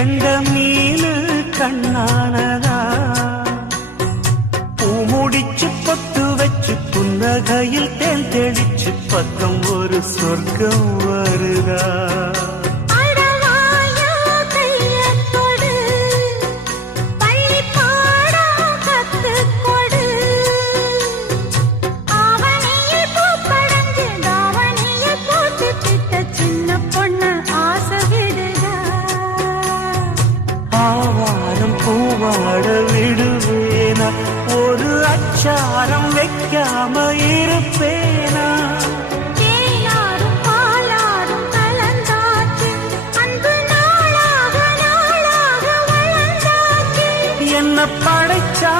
கெண்ட மீனு கண்ணானதா பூமுடிச்சு பொத்து வச்சு புன்னகையில் தேன் தெளிச்சு பக்கம் ஒரு சொர்க்கம் வருதா பூவாட விடுவேனா ஒரு அச்சாரம் வைக்காம இருப்பேனா தேனாரும் பாலாரும் கலந்தாச்சு அன்பு நாளாக நாளாக வளர்ந்தாச்சு என்ன படைச்சா